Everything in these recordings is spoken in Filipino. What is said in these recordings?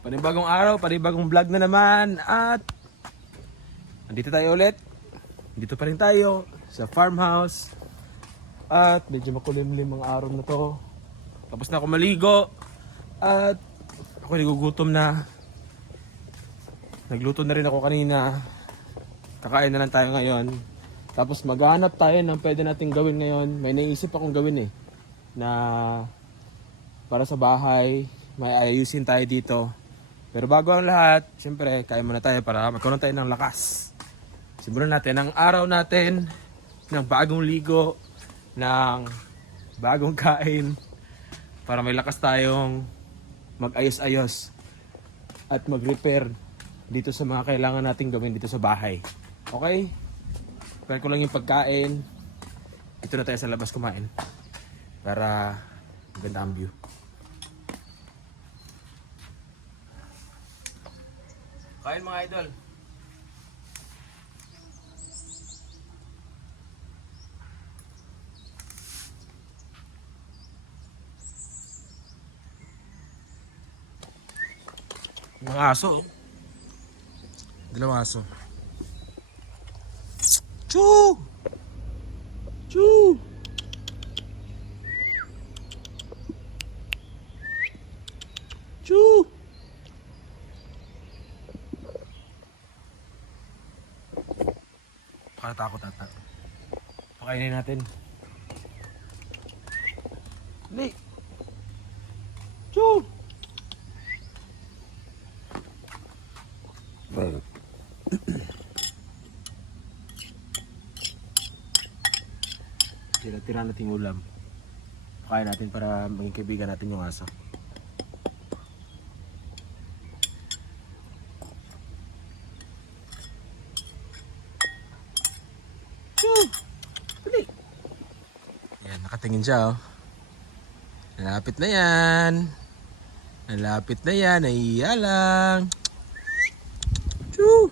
Panibagong araw, panibagong vlog na naman at andito tayo ulit. Dito pa rin tayo sa farmhouse at medyo makulimlim ang araw na to. Tapos na ako maligo at ako nagugutom na. Nagluto na rin ako kanina. Kakain na lang tayo ngayon. Tapos maghanap tayo ng pwede nating gawin ngayon. May naisip akong gawin na para sa bahay. May ayusin tayo dito. Pero bago ang lahat, syempre, kain muna tayo para magkaroon tayo ng lakas. Simulan natin ang araw natin ng bagong ligo, ng bagong kain, para may lakas tayong mag-ayos-ayos at mag-repair dito sa mga kailangan nating gawin dito sa bahay. Okay? Prepare ko lang yung pagkain. Dito na tayo sa labas kumain para maganda ang view. Kain mga idol. Mga aso. Dalawang aso. Choo! Choo! Choo! Pakatakot ata. Pakainin natin. Li! Choo! Tira-tira natin yung ulam. Pakain natin para maging kaibigan natin yung aso. Yan, nakatingin siya oh. Nalapit na yan. Nalapit na yan. Nahiya lang. Choo!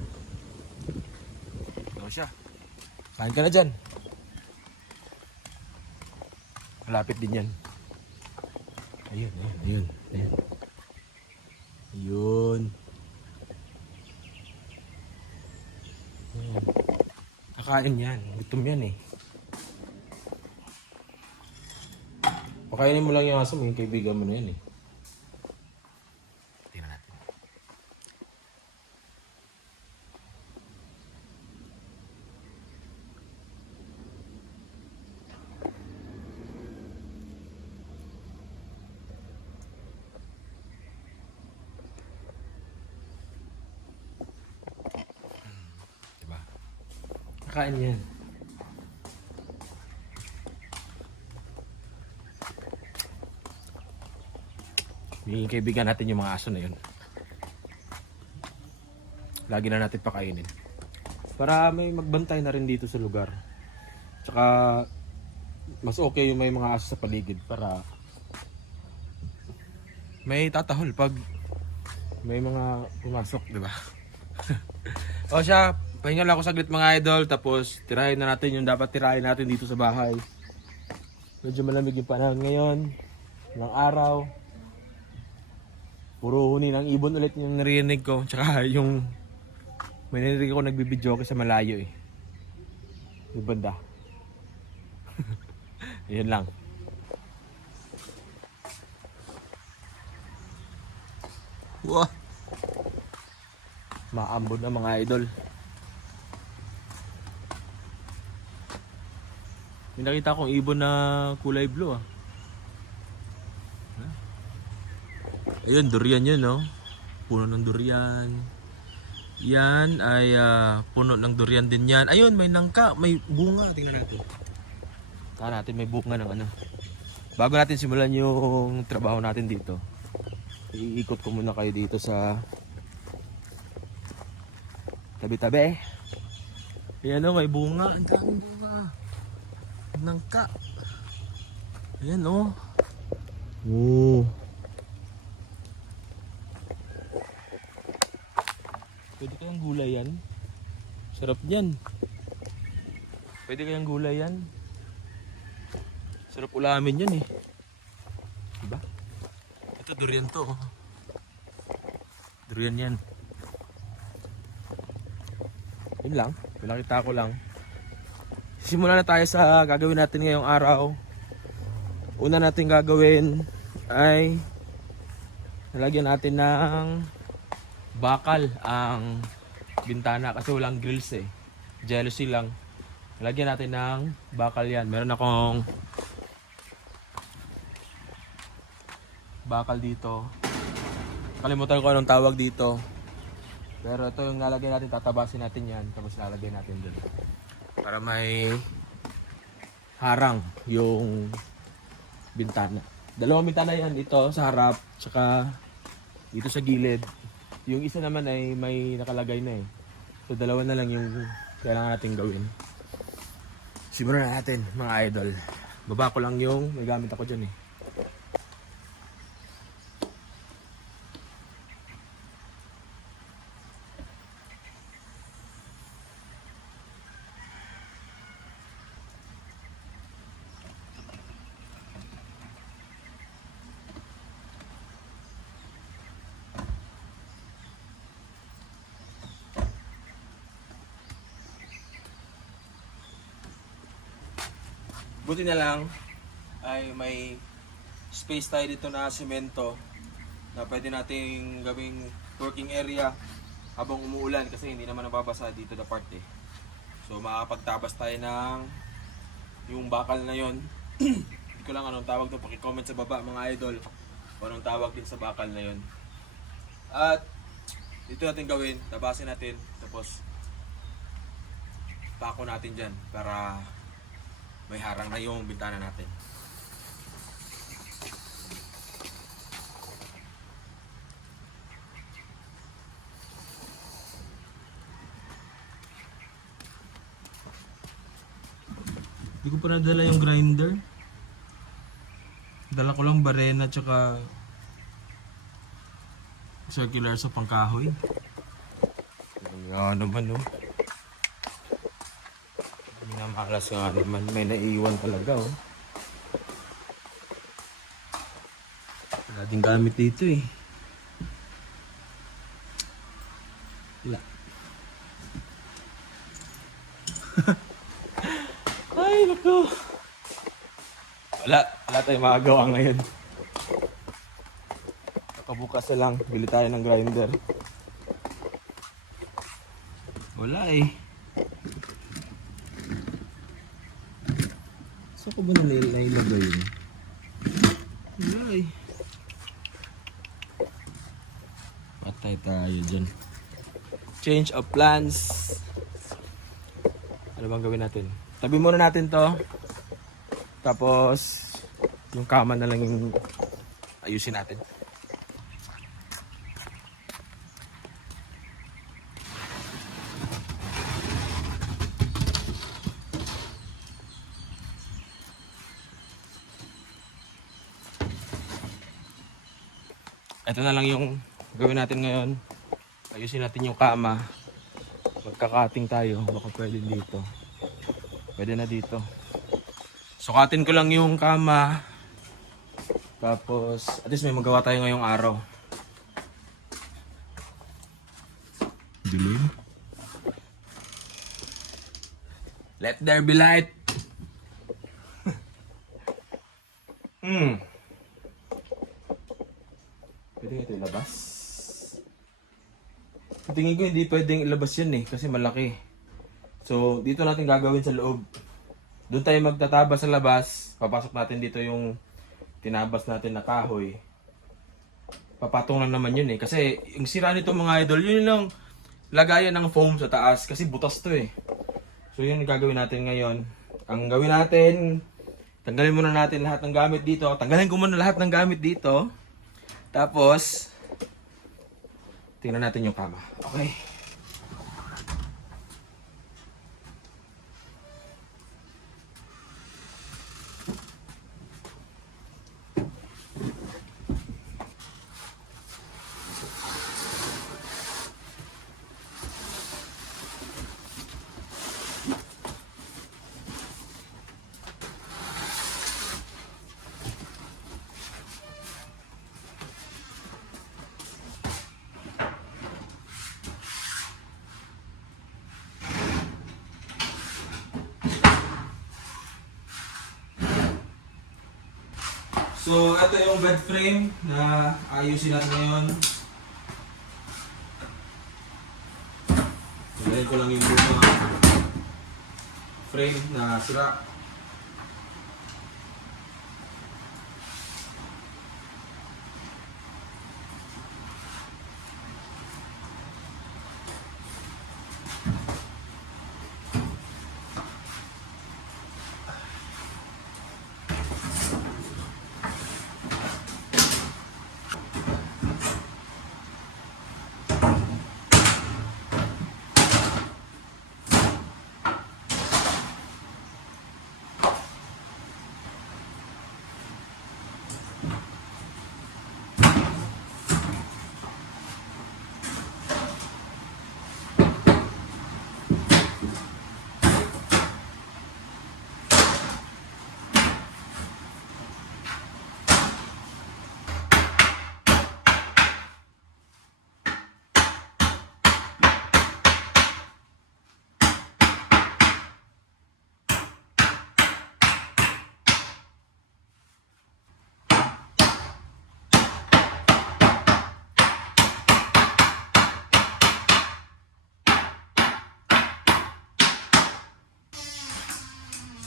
Ito siya. Kain ka na dyan. Malapit din yan. Ayun, ayun, ayun. Ayun. Ayun. Ayun. Kakain yan. Gutom yan eh. Pakainin mo lang yung aso mo, yung kaibigan mo na yan eh. Tingnan natin. Diba? Kakain yan. Yung kaibigan natin yung mga aso na yun. Lagi na natin pakainin. Para may magbantay na rin dito sa lugar. Tsaka mas okay yung may mga aso sa paligid para may tatahol pag may mga pumasok, di ba? O siya, pahinga lang ako saglit mga idol. Tapos tirahin na natin yung dapat tirahin natin dito sa bahay. Medyo malamig yung panahon ngayon ng araw. Puro huni ng ibon ulit yung narinig ko. Tsaka yung may narinig ko nagbibidyo ako sa malayo eh. Yung banda. Ayan lang. Wow. Maambon na mga idol. May nakita akong ibon na kulay blue ah. Ayun, durian yun, no? Puno ng durian. Yan ay puno ng durian din yan. Ayun, may nangka, may bunga. Tingnan natin. Tingnan natin, may bunga ng ano. Bago natin simulan yung trabaho natin dito, iikot ko muna kayo dito sa tabi-tabi. Ayan o, may bunga. Ang daming bunga. Nangka. Ayan o. Oh. Pwede kayang gulay yan. Sarap yan. Pwede kayang gulay yan. Sarap ulamin yan eh. Diba? Ito durian to. Durian yan. Yun lang. Pinakita ko lang. Simulan na tayo sa gagawin natin ngayong araw. Una natin gagawin ay nalagyan natin ng bakal ang bintana kasi walang grills eh. Jealousy lang. Nalagyan natin ng bakal yan. Meron akong bakal dito. Kalimutan ko anong tawag dito. Pero ito yung nalagyan natin, tatabasin natin yan. Tapos nalagyan natin dun. Para may harang yung bintana. Dalawang bintana yan. Ito sa harap, tsaka dito sa gilid. Yung isa naman ay may nakalagay na eh. So dalawa na lang yung kailangan natin gawin. Simulan na natin mga idol. Baba ko lang yung may gamit ako dyan eh. Buti na lang ay may space tayo dito na semento na pwede nating gawing working area habang umuulan kasi hindi naman nababasa dito na part eh. So makakapagtabas tayo ng yung bakal na yon. Hindi ko lang anong tawag doon, paki-comment sa baba mga idol kung anong tawag din sa bakal na yon. At dito natin gawin, tabasin natin tapos pako natin dyan para may harang na yung bintana natin. Hindi ko pa nadala yung grinder. Dala ko lang barena tsaka circular sa pangkahoy. Ayan naman no. Minamalas nga naman, may naiiwan talaga oh. Wala din gamit dito eh. Wala. Ay naku. Wala tayong magagawa ngayon. Nakabukas na lang, bili tayo ng grinder. Wala eh. Saan ko ba nailagay yun? Wala eh. Patay tayo dyan. Change of plans. Ano bang gawin natin? Tabi muna natin to. Tapos yung kama na lang yung ayusin natin. Ito na lang yung gawin natin ngayon. Ayusin natin yung kama. Magkakating tayo. Baka pwede dito. Pwede na dito. Sukatin ko lang yung kama. Tapos, at least may magawa tayo ngayong araw. Dilim. Let there be light. Pwede ito ilabas. Tingin ko hindi pwedeng ilabas yun eh, kasi malaki. So, dito natin gagawin sa loob. Doon tayo magtatabas sa labas. Papasok natin dito yung tinabas natin na kahoy. Papatong lang naman yun eh. Kasi yung sira nito mga idol, yun lang lagayan ng foam sa taas. Kasi butas to eh. So, yun yung gagawin natin ngayon. Ang gawin natin, tanggalin muna natin lahat ng gamit dito. Tanggalin ko muna lahat ng gamit dito. Tapos, tingnan natin yung kama. Okay. So, ito yung bed frame na ayusin natin ngayon. Ngayon ko lang yung mga frame na sira.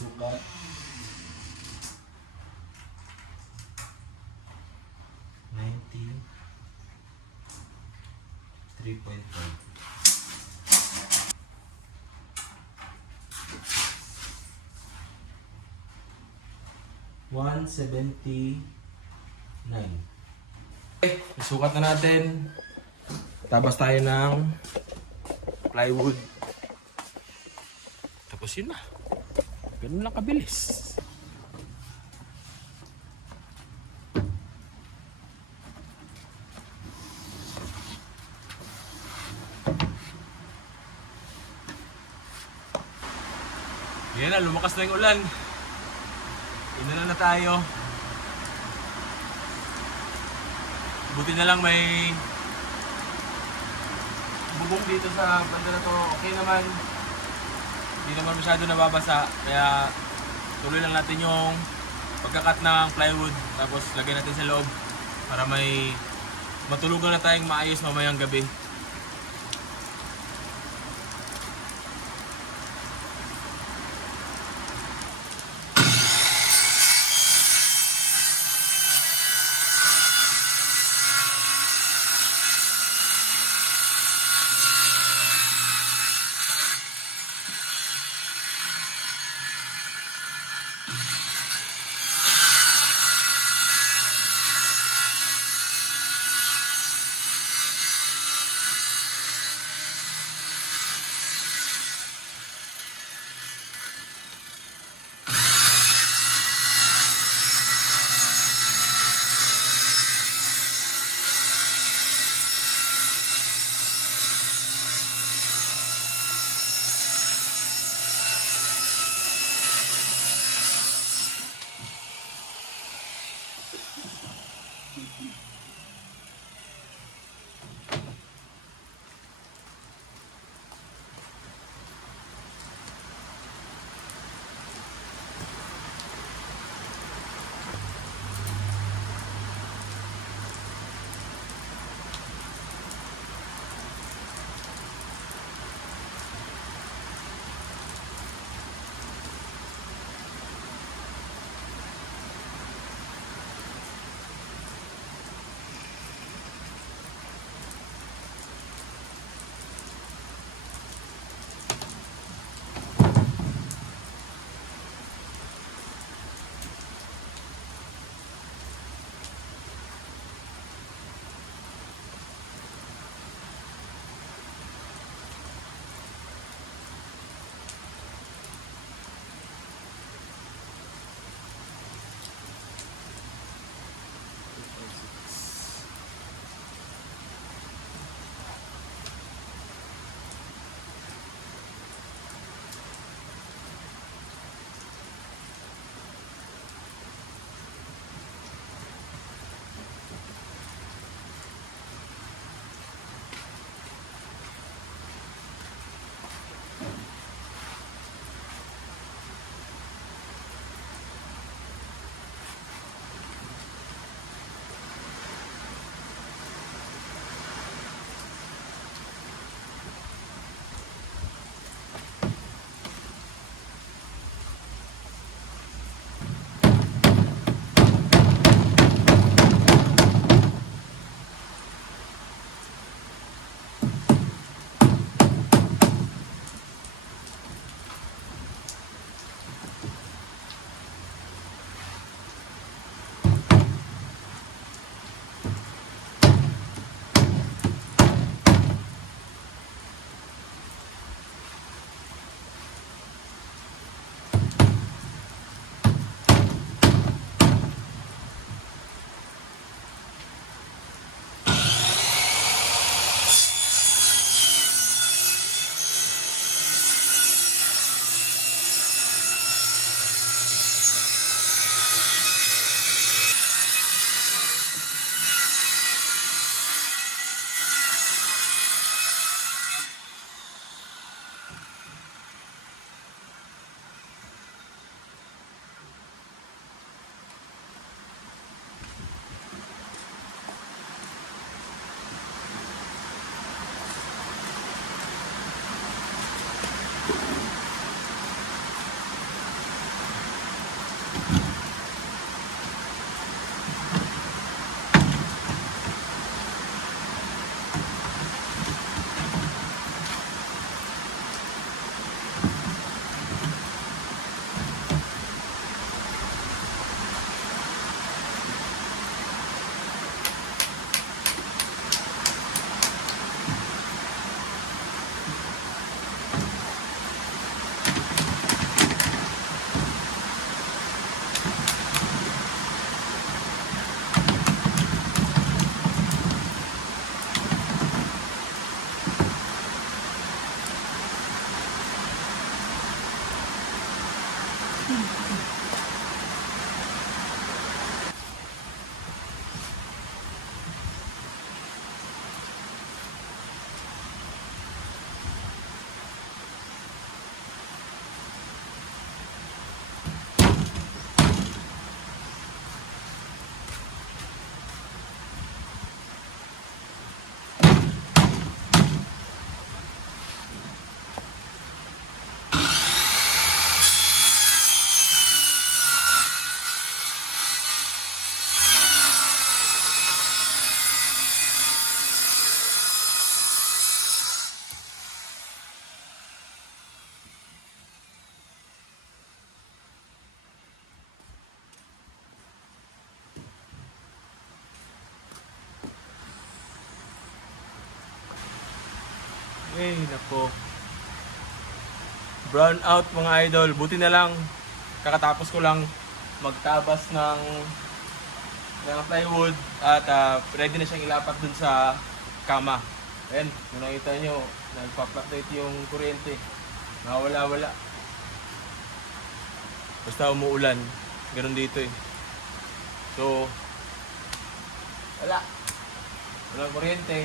Sukat. 3.5. 179. Okay, sukat na natin. Tabas tayo ng plywood. Tapos yun na. Ganun lang kabilis. Yan na, lumakas na yung ulan. Inulan na tayo. Buti na lang may bubong dito sa banda na to. Okay naman. Hindi naman masyado nababasa. Kaya tuloy lang natin yung pagkakat ng plywood. Tapos lagyan natin sa loob para may matulugan na tayong maayos mamayang gabi. Eh, nako. Brown out mga idol. Buti na lang, kakatapos ko lang magtabas ng plywood at ready na siyang ilapat dun sa kama. Ayan, kung nakita nyo, nagpa-fluctuate yung kuryente. Nawala-wala. Basta umuulan. Ganun dito eh. So, wala. Walang kuryente.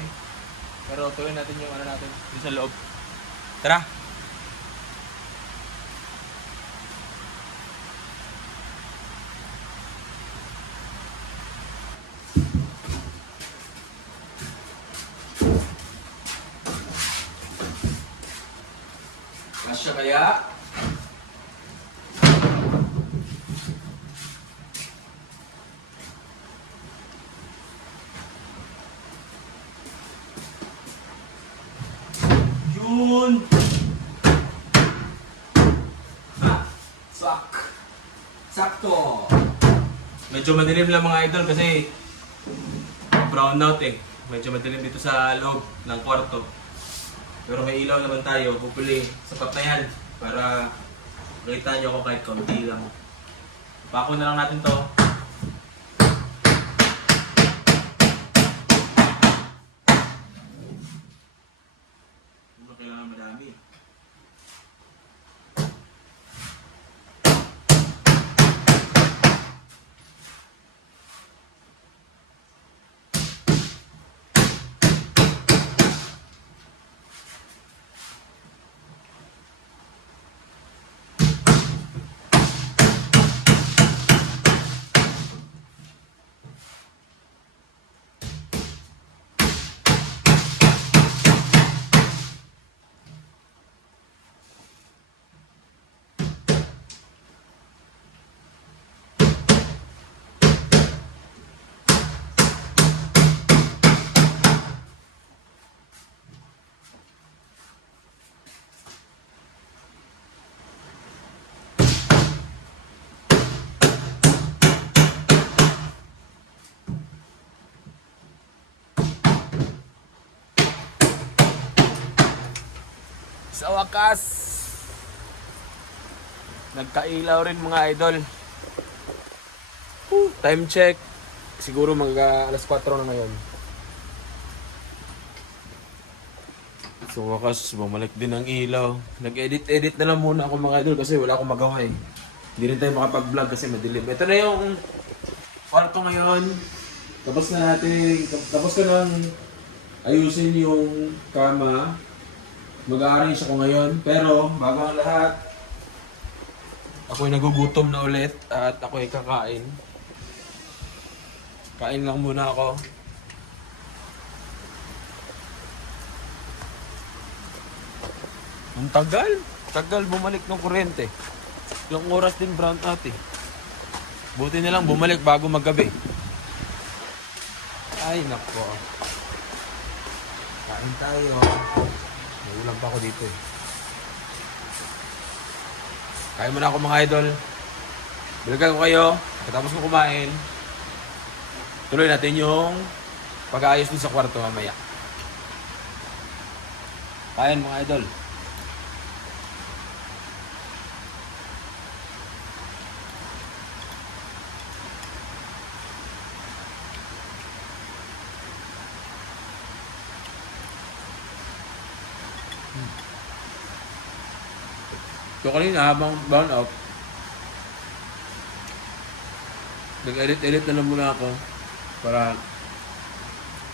Pero tuloy natin yung ano natin dito sa loob. Tara! Kasya kaya? Yun! Ha! Sakto! Medyo madilim lang mga idol kasi brown out eh. Medyo madilim dito sa loob ng kwarto. Pero may ilaw naman tayo. Hopefully, sapat na yan para makita nyo ako kahit konti lang. Pako na lang natin to. Kailangan madami. Sa wakas, nagkailaw rin mga idol. Time check. Siguro alas 4 na ngayon. Sa wakas, bumalik din ang ilaw. Nag-edit na lang muna ako mga idol kasi wala akong magawa eh. Hindi rin tayo makapag-vlog kasi madilim. Ito na yung kwarto ngayon. Tapos ko nang ayusin yung kama. Mag-a-arrange ako ngayon, pero bago ang lahat, ako'y nagugutom na ulit at ako'y kakain. Kain lang muna ako. Ang tagal bumalik ng kuryente. Yung oras din brown out eh. Buti na lang bumalik bago maggabi. Ay nako. Kain tayo. May ulam pa ako dito eh. Kain muna ako mga idol. Balikan ko kayo. Katapos ko kumain. Tuloy natin yung pag-aayos din sa kwarto mamaya. Kain mga idol. So kanina habang brown out, nag-edit na lang muna ako para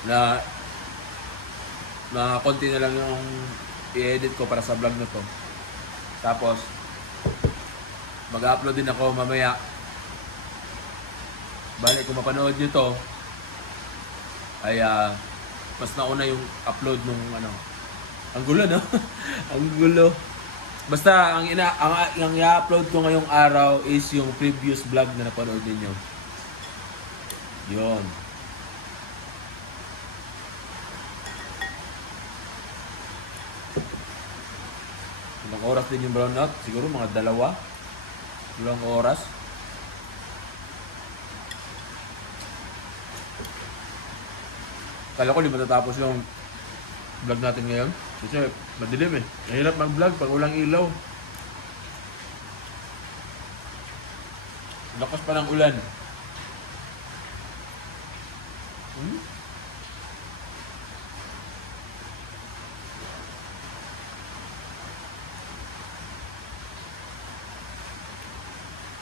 na konti na lang yung i-edit ko para sa vlog na to. Tapos mag-upload din ako mamaya. Balik kung mapanood nyo to ay mas nauna yung upload nung ano. Ang gulo no? Ang gulo. Basta ang i-upload ko ngayong araw is yung previous vlog na napanood niyo. Yon. Ilang oras din yung brown out? Siguro mga dalawang oras. Kala ko di matatapos yung vlog natin ngayon. Kasi madilim eh. Mahirap mag-vlog pag walang ilaw. Lakas pa ng ulan.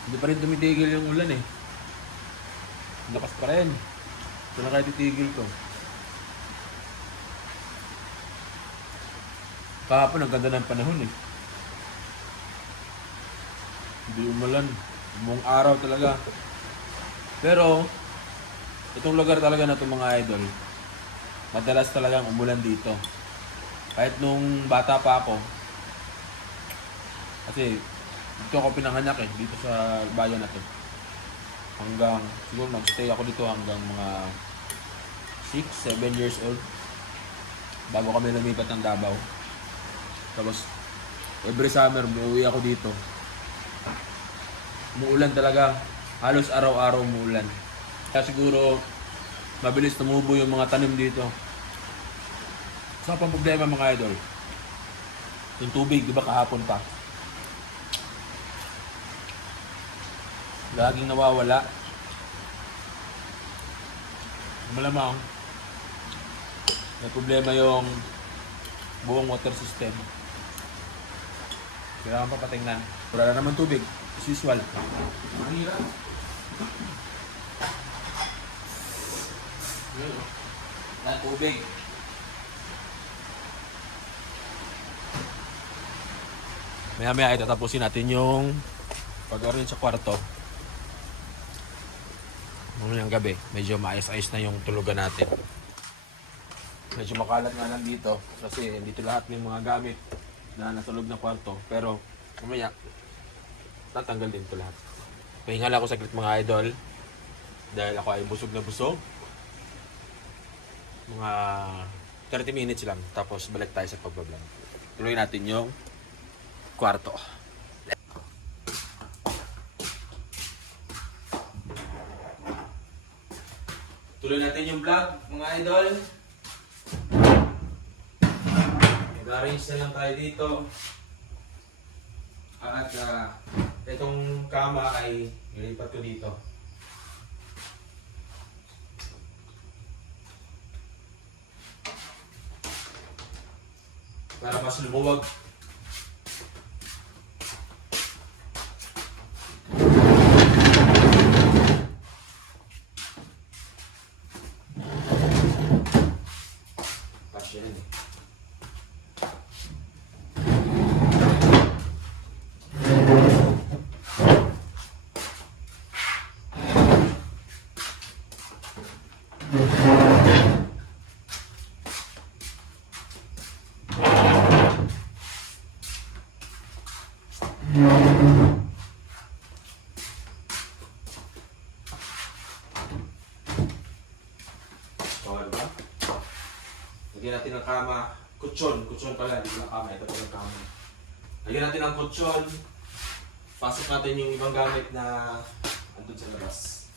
Hindi pa rin tumitigil yung ulan eh. Lakas pa rin. Ito na kaya titigil ko. Kahapon ang ganda ng panahon eh. Hindi umulan. Buong araw talaga. Pero, itong lugar talaga na itong mga idol, madalas talagang umulan dito. Kahit nung bata pa ako, kasi dito ako pinanganak eh, dito sa bayan na to. Hanggang, siguro nag-stay ako dito hanggang mga 6, 7 years old. Bago kami lumipat ng Davao. Tapos, every summer, umuwi ako dito. Umuulan talaga. Halos araw-araw umuulan. Kaya siguro, mabilis tumubo yung mga tanim dito. So, pang problema mga idol, yung tubig, di ba kahapon pa? Laging nawawala. Malamang, may problema yung buong water system. Kailangan pa patingnan. Wala na naman tubig. As usual. Mahirap. Na tubig. Maya-maya ay tatapusin natin yung pag-arrange sa kwarto. Mamayang gabi, medyo maayos-ayos na yung tulugan natin. Medyo makalat nga lang dito kasi dito lahat may mga gamit na natulog na kwarto. Pero mamaya, tatanggal din ito lahat. Pahinga lang ako saglit mga idol dahil ako ay busog na busog. Mga 30 minutes lang tapos balik tayo sa pagbablog. Tuloy natin yung kwarto. Tuloy natin yung vlog, mga idol. Nag-arrange na lang tayo dito. At itong kama ay nilipat ko dito. Para mas lumuwag. Lagyan natin ng kama, kutsyon pala, hindi lang kama, ito pala kama. Lagyan natin ng kutsyon, pasok natin yung ibang gamit na andun sa labas.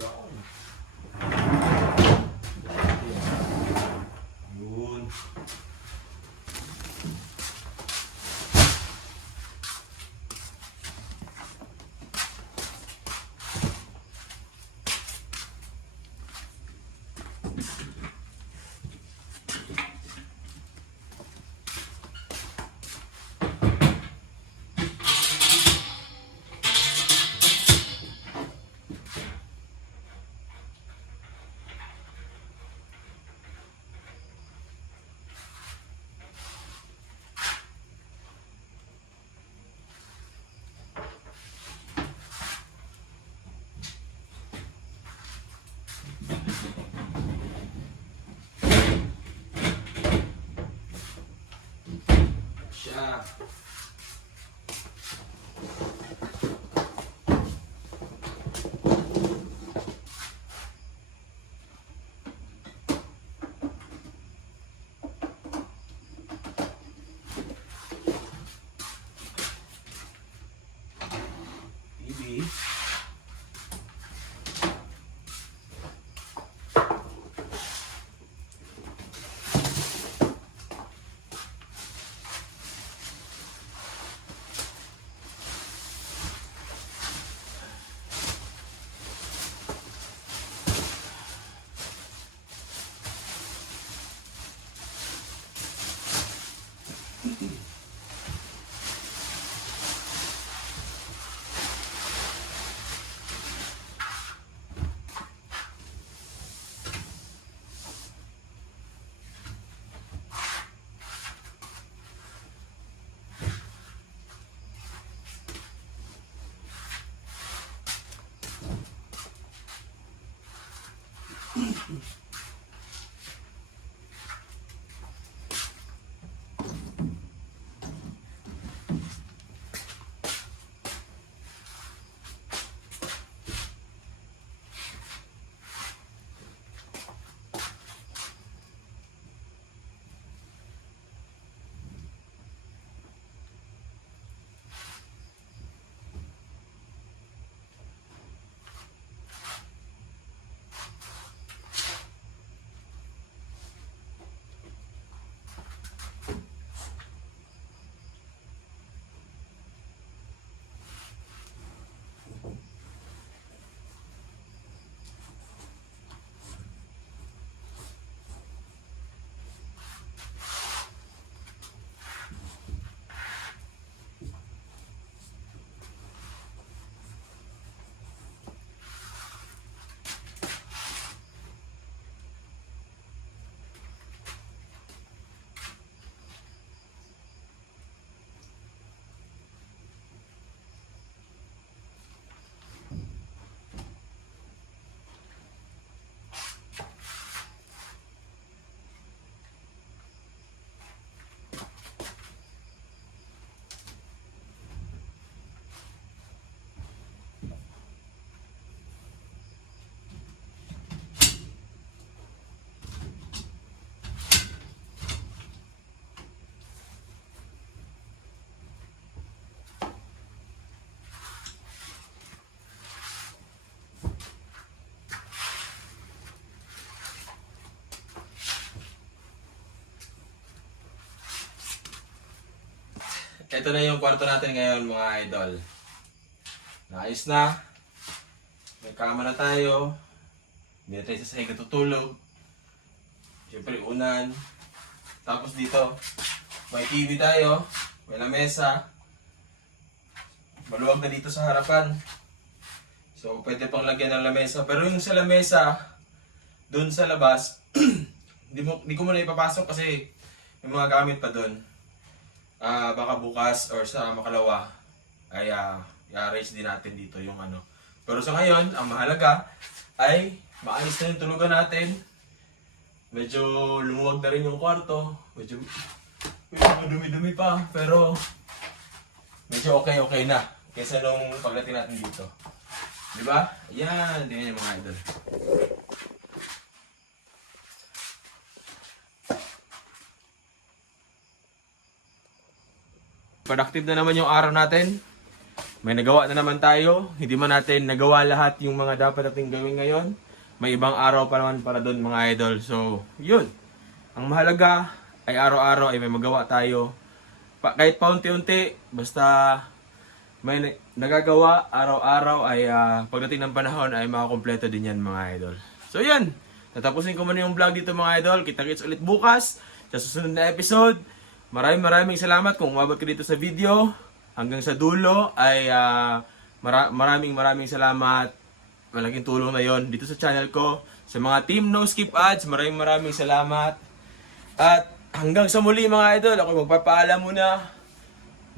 Doon. Yun. Siya. TV. Ito na yung kwarto natin ngayon mga idol. Naayos na. May kama na tayo. Hindi na tayo sa sahig natutulog. Siyempre unan. Tapos dito, may TV tayo. May lamesa. Maluwag na dito sa harapan. So pwede pang lagyan ng lamesa. Pero yung sa lamesa, dun sa labas, di ko muna ipapasok kasi may mga gamit pa dun. Baka bukas or sa makalawa ay i-arrange din natin dito yung ano. Pero sa ngayon, ang mahalaga ay maayos na yung tulugan natin. Medyo lumuwag na rin yung kwarto. Medyo dumi-dumi pa. Pero medyo okay na. Kesa nung pagdating natin dito. Diba? Ayan, tingnan yung mga idol. Productive na naman yung araw natin. May nagawa na naman tayo. Hindi man natin nagawa lahat yung mga dapat natin gawin ngayon. May ibang araw pa naman para doon mga idol. So, yun. Ang mahalaga ay araw-araw ay may magawa tayo. Kahit paunti-unti, basta may nagagawa araw-araw ay pagdating ng panahon ay makakompleto din yan mga idol. So, yun. Tatapusin ko muna yung vlog dito mga idol. Kita-kits ulit bukas sa susunod na episode. Maraming salamat kung umabot ka dito sa video hanggang sa dulo ay maraming salamat. Malaking tulong na yon dito sa channel ko. Sa mga team No Skip Ads, maraming salamat. At hanggang sa muli mga idol, ako magpapaalam muna.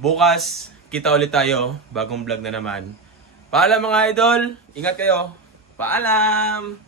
Bukas kita ulit tayo, bagong vlog na naman. Paalam mga idol, ingat kayo. Paalam!